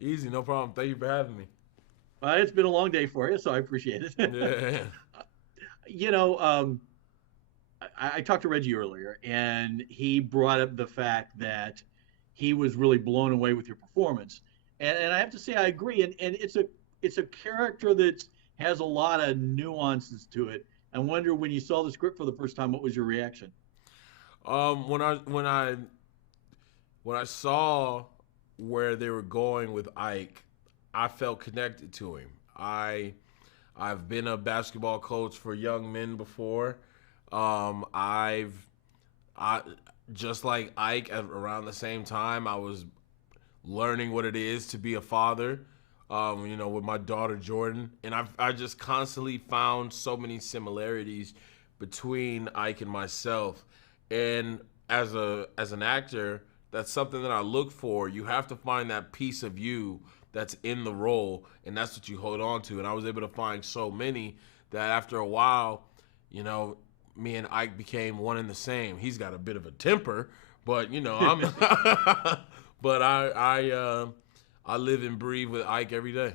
Easy, no problem. Thank you for having me. It's been a long day for you, so I appreciate it. Yeah. you know, um, I talked to Reggie earlier, and he brought up the fact that he was really blown away with your performance, and I have to say I agree. And it's a character that has a lot of nuances to it. I wonder when you saw the script for the first time, what was your reaction? When I saw where they were going with Ike, I felt connected to him. I've been a basketball coach for young men before. I've I just like Ike at around the same time I was learning what it is to be a father. With my daughter Jordan, and I just constantly found so many similarities between Ike and myself. And as an actor, that's something that I look for. You have to find that piece of you that's in the role, and that's what you hold on to. And I was able to find so many that after a while, you know, me and Ike became one and the same. He's got a bit of a temper, but I'm but I live and breathe with Ike every day.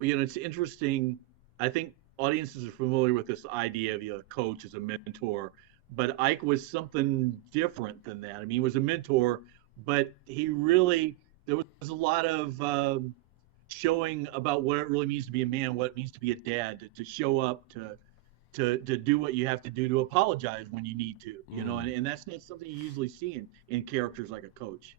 It's interesting. I think audiences are familiar with this idea of a coach as a mentor, but Ike was something different than that. I mean, he was a mentor, but there was a lot of showing about what it really means to be a man, what it means to be a dad, to show up, to do what you have to do, to apologize when you need to, Mm. and that's not something you usually see in characters like a coach.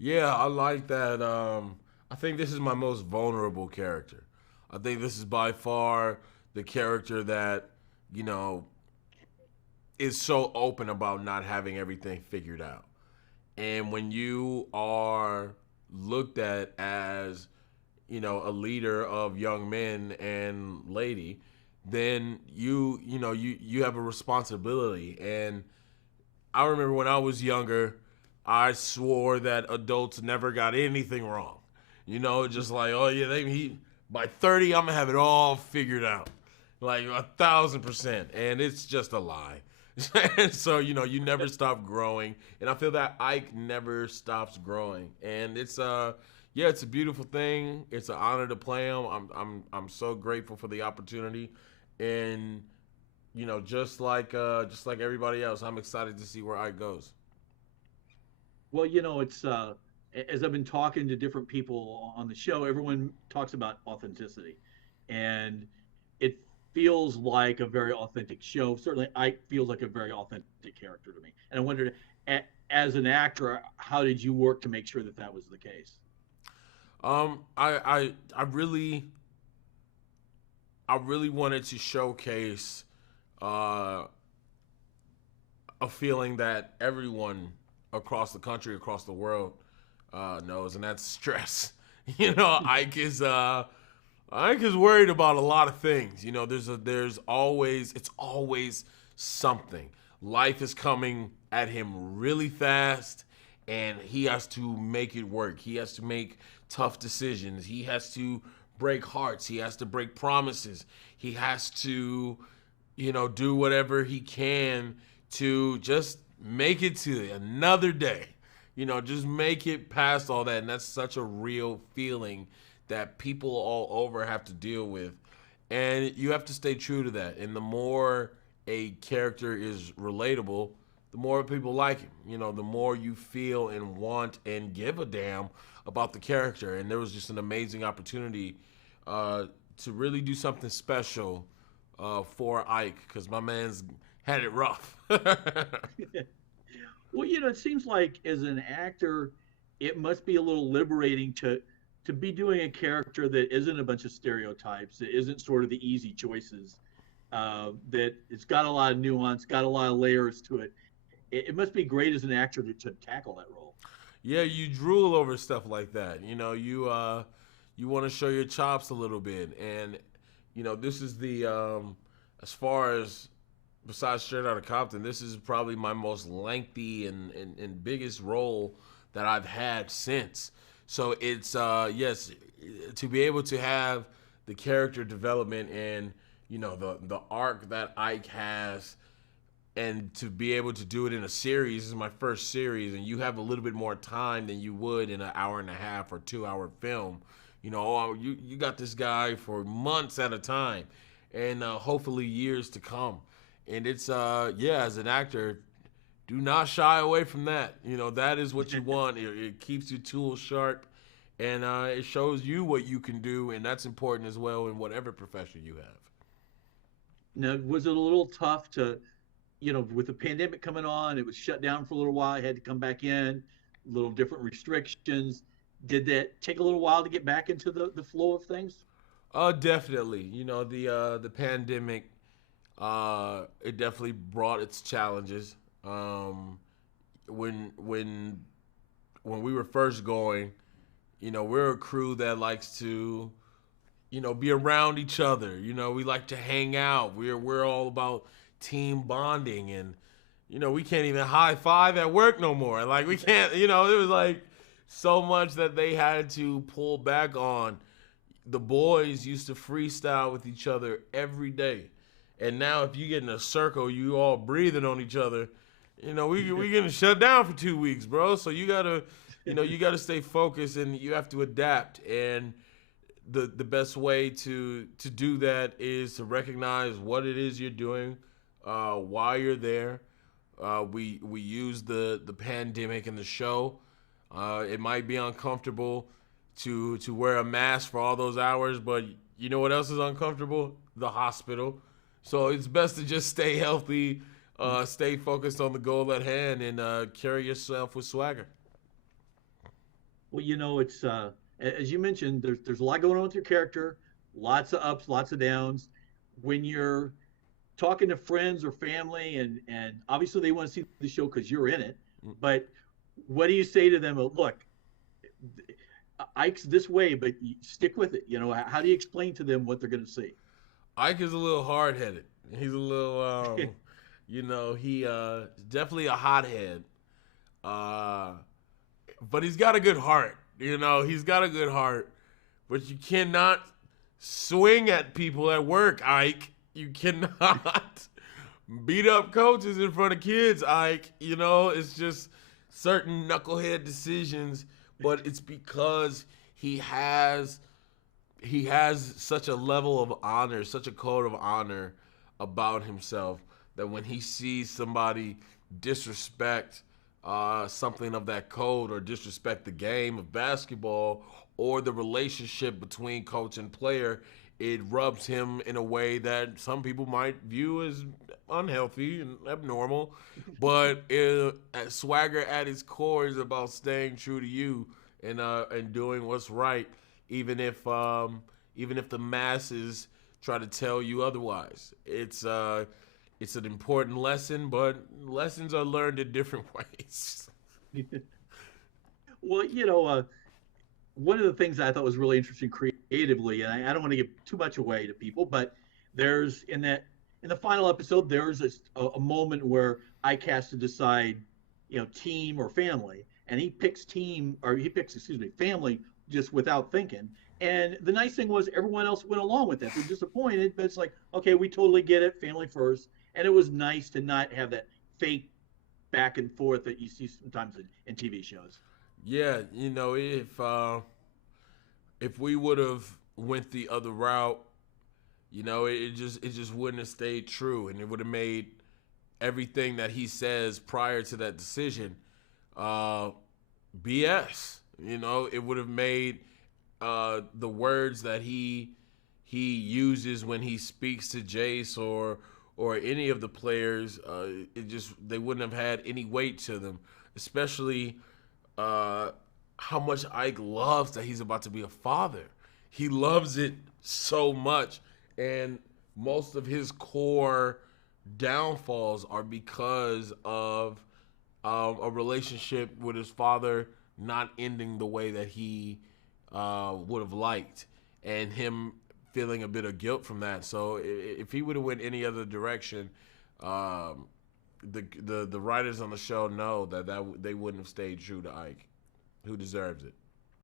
Yeah, I like that. I think this is my most vulnerable character. I think this is by far the character that you know is so open about not having everything figured out. And when you are looked at as, a leader of young men and lady, then you have a responsibility. And I remember when I was younger, I swore that adults never got anything wrong. Just like, oh yeah, he by 30 I'm gonna have it all figured out. Like 1,000%. And it's just a lie. And so, you never stop growing. And I feel that Ike never stops growing. And yeah, it's a beautiful thing. It's an honor to play him. I'm so grateful for the opportunity. And just like everybody else, I'm excited to see where Ike goes. Well, it's as I've been talking to different people on the show, everyone talks about authenticity, and it feels like a very authentic show. Certainly, I feels like a very authentic character to me. And I wondered, as an actor, how did you work to make sure that that was the case? I really wanted to showcase uh, a feeling that everyone across the country, across the world, knows, and that's stress. You know, Ike is uh, Ike is worried about a lot of things. There's always it's always something. Life is coming at him really fast, and he has to make it work. He has to make tough decisions. He has to break hearts. He has to break promises. He has to, do whatever he can to just make it to another day. Just make it past all that. And that's such a real feeling that people all over have to deal with. And you have to stay true to that. And the more a character is relatable, the more people like him. The more you feel and want and give a damn about the character. And there was just an amazing opportunity uh, to really do something special for Ike because my man's had it rough. Well, it seems like as an actor, it must be a little liberating to be doing a character that isn't a bunch of stereotypes, that isn't sort of the easy choices, that it's got a lot of nuance, got a lot of layers to it. It must be great as an actor to tackle that role. Yeah, you drool over stuff like that. You want to show your chops a little bit, and this is the as far as besides Straight Outta Compton, this is probably my most lengthy and biggest role that I've had since. So it's yes, to be able to have the character development and the arc that Ike has and to be able to do it in a series, this is my first series, and you have a little bit more time than you would in an hour and a half or 2 hour film. You got this guy for months at a time, and hopefully years to come. And it's as an actor, do not shy away from that. That is what you want. It keeps your tools sharp, and it shows you what you can do, and that's important as well in whatever profession you have. Now, was it a little tough to, with the pandemic coming on, it was shut down for a little while, had to come back in, little different restrictions. Did that take a little while to get back into the flow of things? Definitely. The pandemic, it definitely brought its challenges. When we were first going, we're a crew that likes to, be around each other. We like to hang out. We're all about team bonding, and we can't even high five at work no more. Like we can't. It was like so much that they had to pull back on. The boys used to freestyle with each other every day, and now if you get in a circle, you all breathing on each other. We getting shut down for 2 weeks, bro. So you gotta, you gotta stay focused, and you have to adapt. And the best way to do that is to recognize what it is you're doing, why you're there. We use the pandemic in the show. It might be uncomfortable to wear a mask for all those hours, but you know what else is uncomfortable? The hospital. So it's best to just stay healthy, stay focused on the goal at hand, and carry yourself with swagger. Well, it's as you mentioned, there's a lot going on with your character, lots of ups, lots of downs. When you're talking to friends or family, and obviously they want to see the show because you're in it, but what do you say to them? Look, Ike's this way, but stick with it. How do you explain to them what they're going to see? Ike is a little hard headed. He's a little, he definitely a hothead. But he's got a good heart. He's got a good heart. But you cannot swing at people at work, Ike. You cannot beat up coaches in front of kids, Ike. It's just certain knucklehead decisions, but it's because he has such a level of honor, such a code of honor about himself, that when he sees somebody disrespect something of that code, or disrespect the game of basketball or the relationship between coach and player, it rubs him in a way that some people might view as unhealthy and abnormal. But swagger at its core is about staying true to you, and doing what's right, even if the masses try to tell you otherwise. It's an important lesson, but lessons are learned in different ways. Well, one of the things I thought was really interesting creatively, and I don't want to give too much away to people, but there's in the final episode, there's a moment where Ike has to decide, team or family, and he picks family just without thinking. And the nice thing was everyone else went along with that. They're disappointed, but it's like, okay, we totally get it, family first. And it was nice to not have that fake back and forth that you see sometimes in TV shows. Yeah, if we would have went the other route, it just wouldn't have stayed true, and it would have made everything that he says prior to that decision BS. It would have made the words that he uses when he speaks to Jace or any of the players, they wouldn't have had any weight to them, especially how much Ike loves that he's about to be a father. He loves it so much, and most of his core downfalls are because of a relationship with his father not ending the way that he would have liked, and him feeling a bit of guilt from that. So if he would have went any other direction, the writers on the show know that they wouldn't have stayed true to Ike, who deserves it.